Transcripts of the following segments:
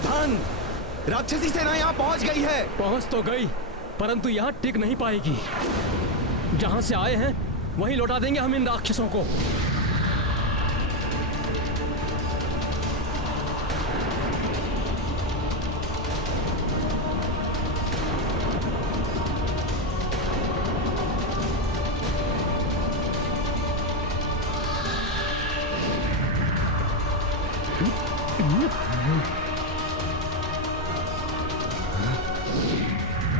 सावधान, राक्षसी सेना यहाँ पहुंच गई है। पहुंच तो गई, परंतु यहाँ टिक नहीं पाएगी। जहां से आए हैं वहीं लौटा देंगे हम इन राक्षसों को।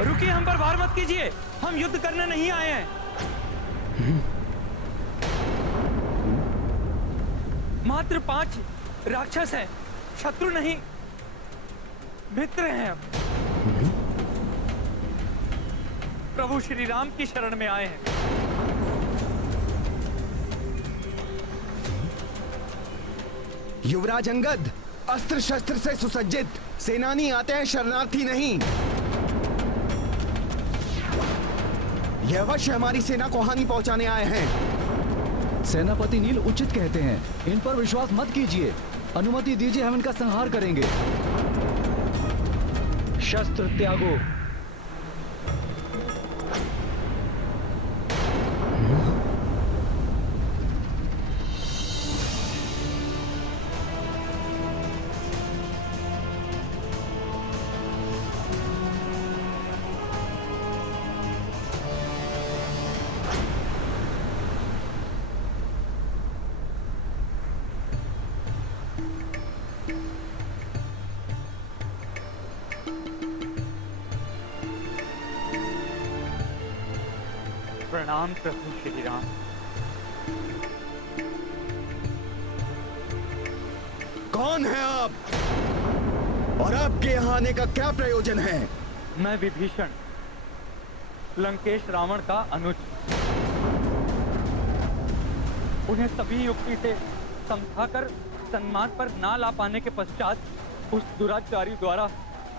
रुकिए, हम पर वार मत कीजिए, हम युद्ध करने नहीं आए हैं। मात्र 5 राक्षस हैं, शत्रु नहीं, मित्र हैं हम। प्रभु श्री राम की शरण में आए हैं। युवराज अंगद, अस्त्र शस्त्र से सुसज्जित सेनानी आते हैं, शरणार्थी नहीं। यह अवश्य हमारी सेना को हानि पहुंचाने आए हैं। सेनापति नील उचित कहते हैं, इन पर विश्वास मत कीजिए। अनुमति दीजिए, हम इनका संहार करेंगे। शस्त्र त्यागो। प्रणाम प्रभु श्री राम। कौन है आप और आपके यहाँ आने का क्या प्रयोजन है? मैं विभीषण, लंकेश रावण का अनुज। उन्हें सभी युक्ति से समझाकर सन्मान पर ना ला पाने के पश्चात, उस दुराचारी द्वारा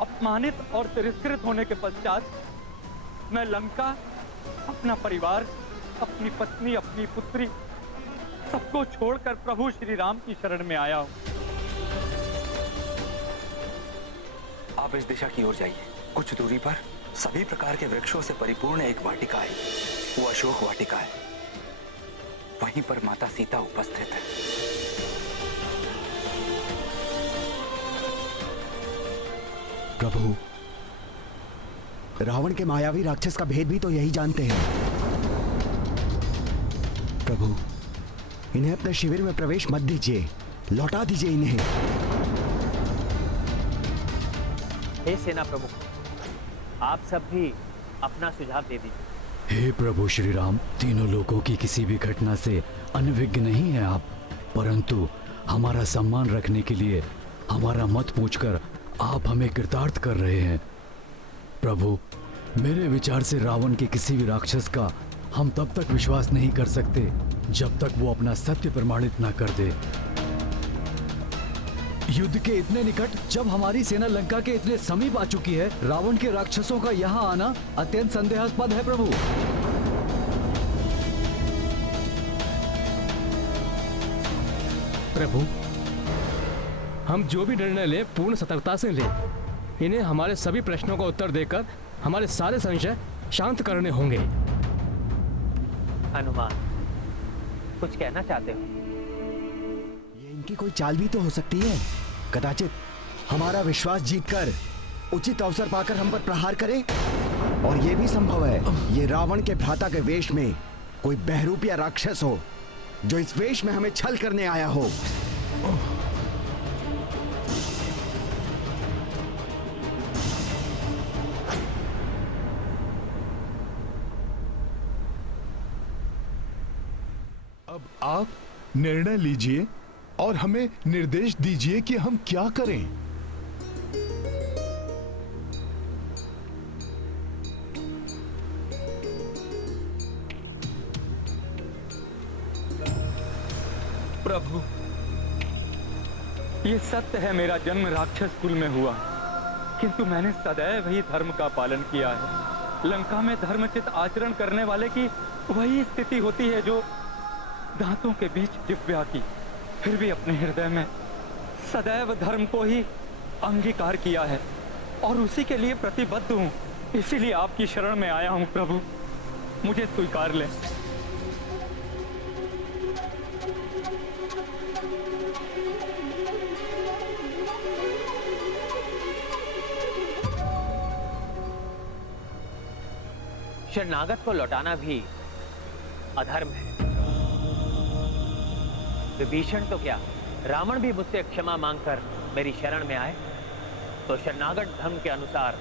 अपमानित और तिरस्कृत होने के पश्चात, मैं लंका, अपना परिवार, अपनी पत्नी, अपनी पुत्री, सबको छोड़कर प्रभु श्री राम की शरण में आया हूं। आप इस दिशा की ओर जाइए। कुछ दूरी पर सभी प्रकार के वृक्षों से परिपूर्ण एक वाटिका है, वो अशोक वाटिका है। वहीं पर माता सीता उपस्थित है। प्रभु, रावण के मायावी राक्षस का भेद भी तो यही जानते हैं। प्रभु, इन्हें अपने शिविर में प्रवेश मत दीजिए, लौटा दीजिए इन्हें। हे सेना प्रमुख, आप सब भी अपना सुझाव दे दीजिए। हे प्रभु श्री राम, तीनों लोगों की किसी भी घटना से अनभिज्ञ नहीं है आप, परंतु हमारा सम्मान रखने के लिए हमारा मत पूछकर आप हमें कृतार्थ कर रहे हैं। प्रभु, मेरे विचार से रावण के किसी भी राक्षस का हम तब तक विश्वास नहीं कर सकते जब तक वो अपना सत्य प्रमाणित ना कर दे। युद्ध के इतने निकट जब हमारी सेना लंका के इतने समीप आ चुकी है, रावण के राक्षसों का यहाँ आना अत्यंत संदेहास्पद है। प्रभु, प्रभु, हम जो भी निर्णय लें पूर्ण सतर्कता से लें। इन्हें हमारे सभी प्रश्नों का उत्तर देकर हमारे सारे संशय शांत करने होंगे। हनुमान, कुछ कहना चाहते हो? ये इनकी कोई चाल भी तो हो सकती है। कदाचित हमारा विश्वास जीतकर उचित अवसर पाकर हम पर प्रहार करें। और ये भी संभव है ये रावण के भ्राता के वेश में कोई बहरूप या राक्षस हो, जो इस वेश में हमें छल करने आया हो। अब आप निर्णय लीजिए और हमें निर्देश दीजिए कि हम क्या करें। प्रभु, ये सत्य है, मेरा जन्म राक्षस कुल में हुआ, किंतु मैंने सदैव ही धर्म का पालन किया है। लंका में धर्मचित आचरण करने वाले की वही स्थिति होती है जो दांतों के बीच दिव्या की। फिर भी अपने हृदय में सदैव धर्म को ही अंगीकार किया है और उसी के लिए प्रतिबद्ध हूँ। इसीलिए आपकी शरण में आया हूँ प्रभु, मुझे स्वीकार लें। शरणागत को लौटाना भी अधर्म है। विभीषण तो क्या, रावण भी मुझसे क्षमा मांगकर मेरी शरण में आए तो शरणागत धर्म के अनुसार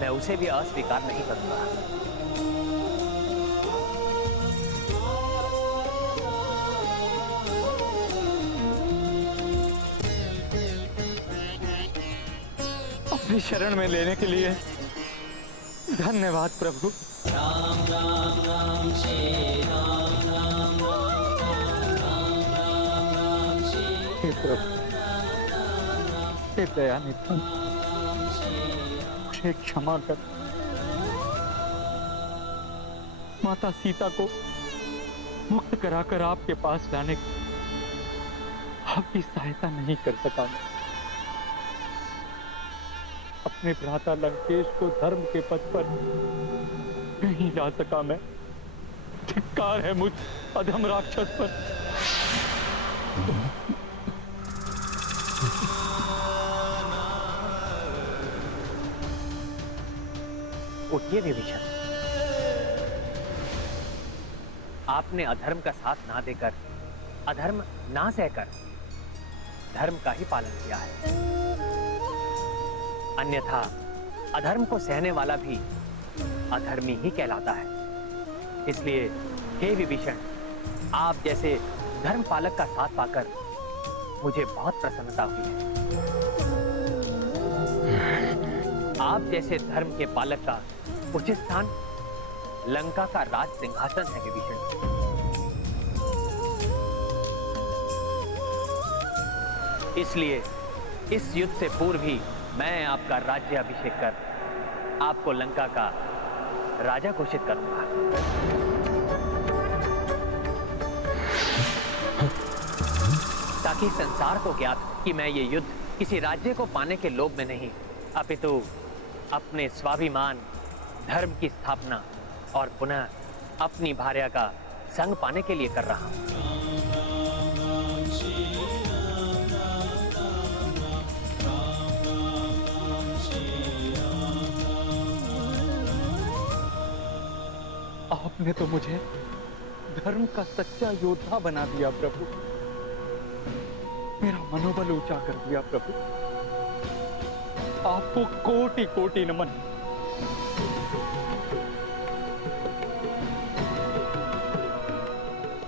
मैं उसे भी अस्वीकार नहीं करूंगा। अपनी शरण में लेने के लिए धन्यवाद प्रभु। हे प्रभु, हे दयानिधि, मुझे क्षमा कर। माता सीता को मुक्त कराकर आपके पास लाने की आपकी सहायता नहीं कर सका मैं। अपने भ्राता लंकेश को धर्म के पथ पर नहीं ला सका मैं। धिक्कार है मुझ अधम राक्षस पर। उठिए विभीषण, आपने अधर्म का साथ ना देकर, अधर्म ना सहकर धर्म का ही पालन किया है। अन्यथा अधर्म को सहने वाला भी अधर्मी ही कहलाता है। इसलिए हे विभीषण, आप जैसे धर्म पालक का साथ पाकर मुझे बहुत प्रसन्नता हुई है। आप जैसे धर्म के पालक का उचित स्थान लंका का राज सिंहासन है विभीषण। इसलिए इस युद्ध से पूर्व ही मैं आपका राज्य अभिषेक कर आपको लंका का राजा घोषित करूंगा। ताकि संसार को ज्ञात कि मैं ये युद्ध किसी राज्य को पाने के लोभ में नहीं, अपितु अपने स्वाभिमान, धर्म की स्थापना और पुनः अपनी भार्या का संग पाने के लिए कर रहा हूं। आपने तो मुझे धर्म का सच्चा योद्धा बना दिया प्रभु। मेरा मनोबल ऊंचा कर दिया प्रभु। आपको कोटि कोटि नमन।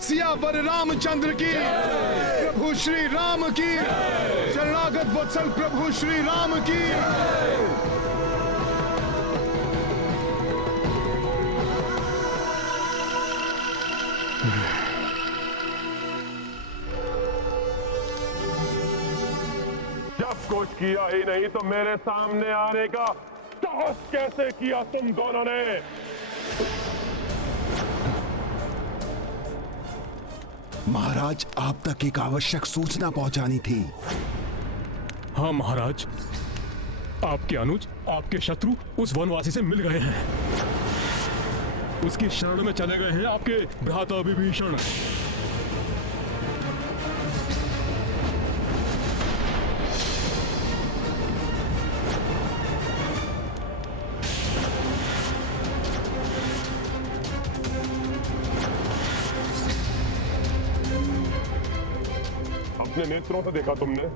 सियावर रामचंद्र की, प्रभु श्री राम की, शरणागत वत्सल प्रभु श्री राम की। कुछ किया ही नहीं तो मेरे सामने आने का साहस कैसे किया तुम दोनों ने? महाराज, आप तक एक आवश्यक सूचना पहुंचानी थी। हाँ महाराज, आपके अनुज, आपके शत्रु उस वनवासी से मिल गए हैं। उसकी शरण में चले गए हैं आपके भ्राता विभीषण। अपने नेत्रों से देखा तुमने?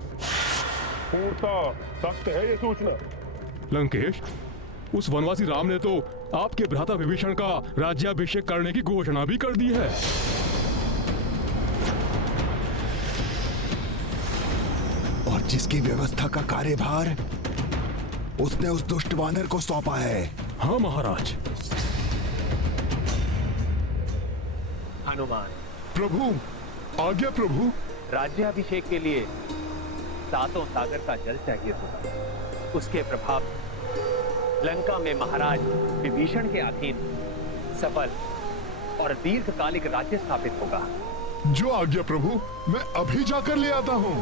पूर्णता सत्य है ये सूचना? लंकेश, उस वनवासी राम ने तो आपके भ्राता विभीषण का राज्याभिषेक करने की घोषणा भी कर दी है। और जिसकी व्यवस्था का कार्यभार उसने उस दुष्ट वानर को सौंपा है। हाँ महाराज। हनुमान, प्रभु, आज्ञा प्रभु। राज्याभिषेक के लिए सातों सागर का जल चाहिए होगा। उसके प्रभाव लंका में महाराज विभीषण के अधीन सफल और दीर्घकालिक राज्य स्थापित होगा। जो आज्ञा प्रभु, मैं अभी जाकर ले आता हूं।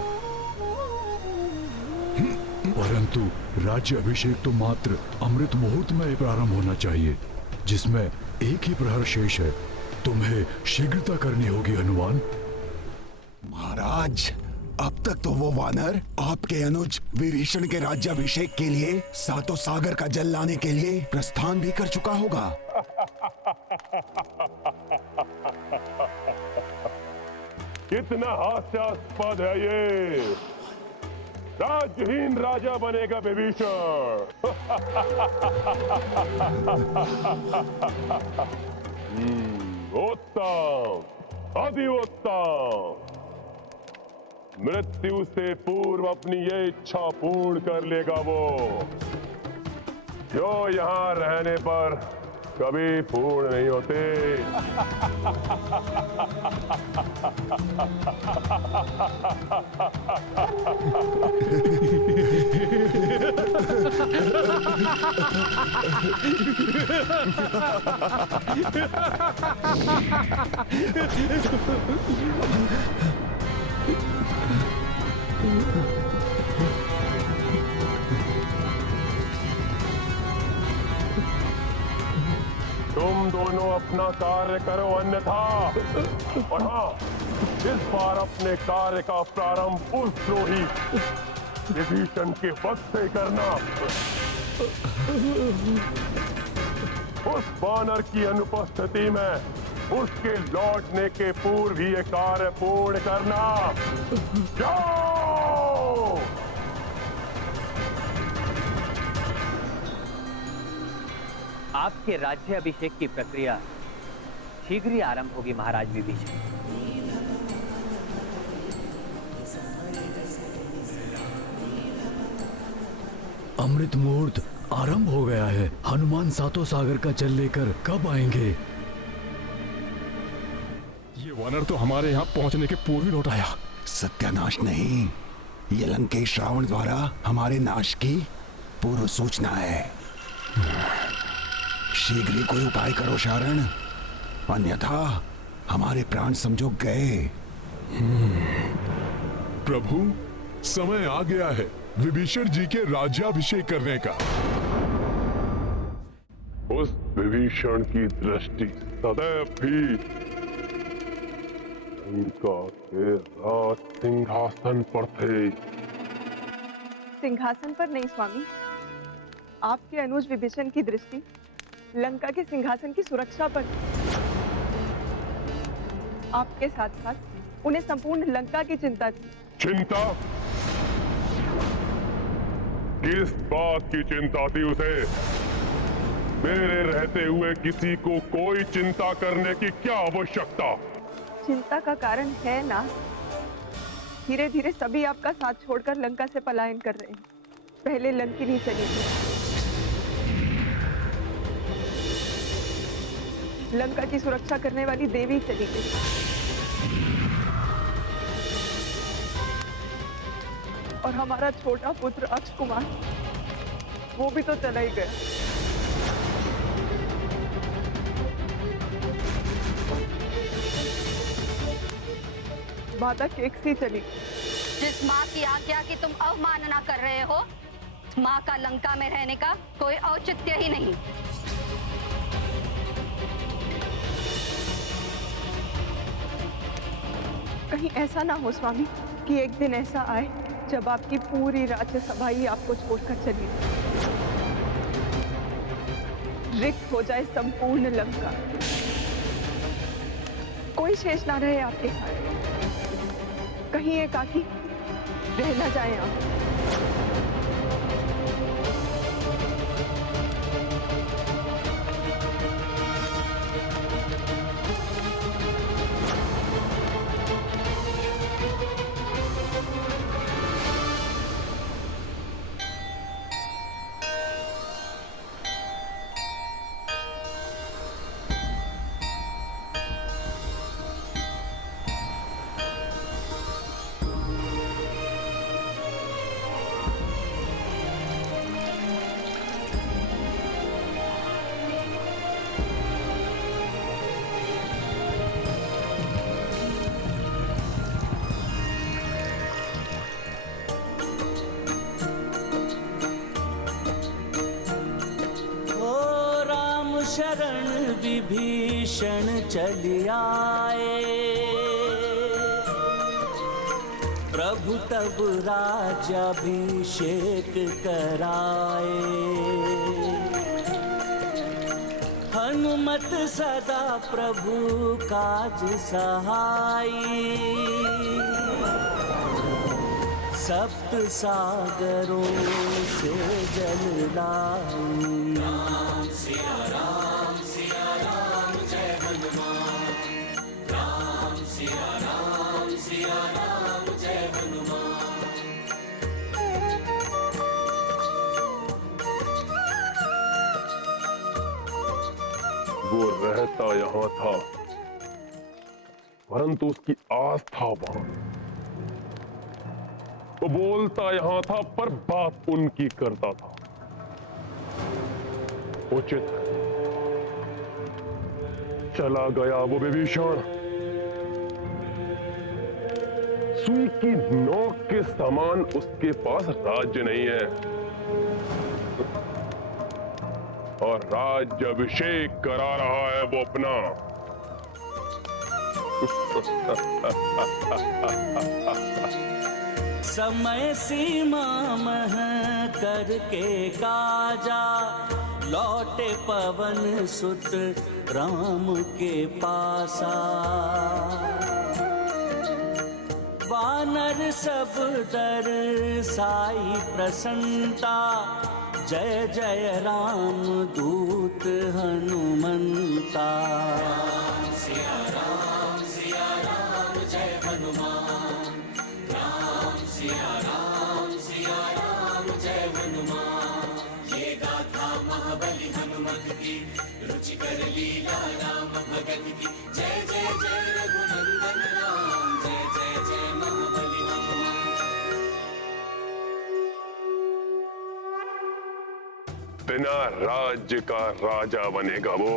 परंतु राज्य अभिषेक तो मात्र अमृत मुहूर्त में प्रारंभ होना चाहिए, जिसमें एक ही प्रहर शेष है। तुम्हें शीघ्रता करनी होगी हनुमान। महाराज, अब तक तो वो वानर आपके अनुज विभीषण के राज्याभिषेक के लिए सातों सागर का जल लाने के लिए प्रस्थान भी कर चुका होगा। कितना हास्यास्पद है ये। राजहीन राजा बनेगा विभीषण। उत्तम, अति उत्तम। मृत्यु से पूर्व अपनी ये इच्छा पूर्ण कर लेगा वो, जो यहाँ रहने पर कभी पूर्ण नहीं होते। तुम दोनों अपना कार्य करो, अन्यथा। और हाँ, इस बार अपने कार्य का प्रारंभ उस द्रोही विभीषण के वध से करना। उस वानर की अनुपस्थिति में उसके लौटने के पूर्व ही ये कार्य पूर्ण करना। जाओ! आपके राज्य अभिषेक की प्रक्रिया शीघ्र ही आरंभ होगी महाराज विभीषण। अमृत मुहूर्त आरंभ हो गया है। हनुमान सातों सागर का जल लेकर कब आएंगे? ये वानर तो हमारे यहाँ पहुंचने के पूर्व ही लौट आया। सत्यानाश नहीं, ये लंकेश रावण द्वारा हमारे नाश की पूर्व सूचना है। शीघ्र ही कोई उपाय करो शारण, अन्यथा हमारे प्राण समझो गए। प्रभु, समय आ गया है विभीषण जी के राज्याभिषेक करने का। उस विभीषण की दृष्टि सदैव भी लंका के राज सिंहासन पर थे। सिंहासन पर नहीं स्वामी, आपके अनुज विभीषण की दृष्टि लंका के सिंहासन की सुरक्षा पर। आपके साथ साथ उन्हें संपूर्ण लंका की चिंता थी। चिंता? किस बात की चिंता थी उसे? मेरे रहते हुए किसी को कोई चिंता करने की क्या आवश्यकता? चिंता का कारण है ना, धीरे धीरे सभी आपका साथ छोड़कर लंका से पलायन कर रहे हैं। पहले लंकिनी चली गई, लंका की सुरक्षा करने वाली देवी चली गई, और हमारा छोटा पुत्र अक्ष कुमार, वो भी तो चला ही गया। माता केकसी चली। जिस माँ की आज्ञा की तुम अवमानना कर रहे हो, माँ का लंका में रहने का कोई औचित्य ही नहीं। कहीं ऐसा ना हो स्वामी कि एक दिन ऐसा आए जब आपकी पूरी राज्यसभा ही आपको छोड़कर चली जाए, रिक्त हो जाए संपूर्ण लंका, कोई शेष ना रहे आपके साथ। कहीं एकाकी रह ना जाए आप। विभीषण चली आए, प्रभु तब राज्याभिषेक कराए। हनुमत सदा प्रभु काज सहाई, सप्त सागरों से जल लाई। राम सिया राम जय हनुमान, राम सिया राम जय हनुमान। वो रहता यहाँ था, परंतु उसकी आस्था वहां। वो बोलता यहाँ था, पर बात उनकी करता था। उचित है, चला गया वो विभीषण, सुई की नोक के समान उसके पास राज्य नहीं है, और राज्य अभिषेक करा रहा है वो अपना। समय सीमा मह करके काजा, लौटे पवन सुत राम के पासा। वानर सब दर साई प्रसन्नता, जय जय राम दूत हनुमंता। राम सिया राम जय हनुमान, राम सिया राम जय हनुमान। ये गाथा महाबली हनुमत की, रुचिकर लीला राम भगत की। जय जय जय रघुनंदन राम, जय जय जय महाबली हनुमान। बिना राज्य का राजा बनेगा वो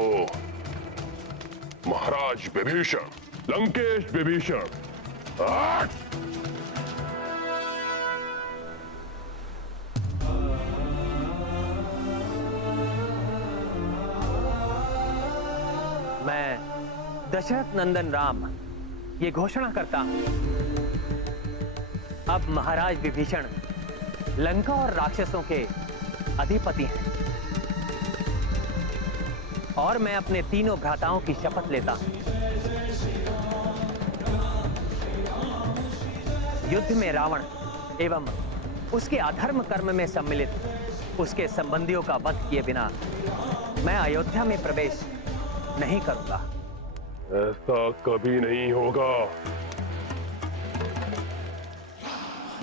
महाराज विभीषण, लंकेश विभीषण। मैं दशरथ नंदन राम ये घोषणा करता हूं, अब महाराज विभीषण लंका और राक्षसों के अधिपति हैं, और मैं अपने तीनों भ्राताओं की शपथ लेता हूं, युद्ध में रावण एवं उसके अधर्म कर्म में सम्मिलित उसके संबंधियों का वध किए बिना मैं अयोध्या में प्रवेश नहीं करूंगा। ऐसा कभी नहीं होगा।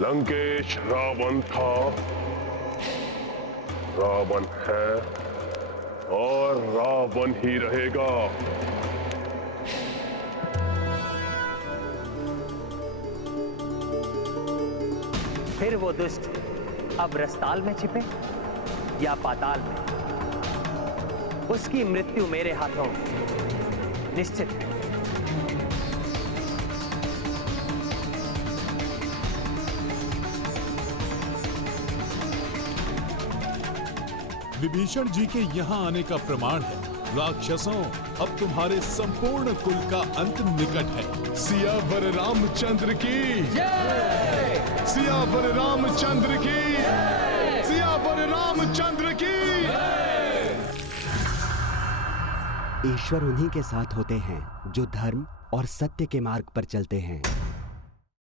लंकेश रावण था, रावण है, और रावण ही रहेगा। फिर वो दुष्ट अब रसताल में छिपे या पाताल में, उसकी मृत्यु मेरे हाथों निश्चित है। विभीषण जी के यहाँ आने का प्रमाण है, राक्षसों अब तुम्हारे संपूर्ण कुल का अंत निकट है। सियावर रामचंद्र की जय, सियावर रामचंद्र की जय, सियावर रामचंद्र की जय। ईश्वर उन्हीं के साथ होते हैं जो धर्म और सत्य के मार्ग पर चलते हैं।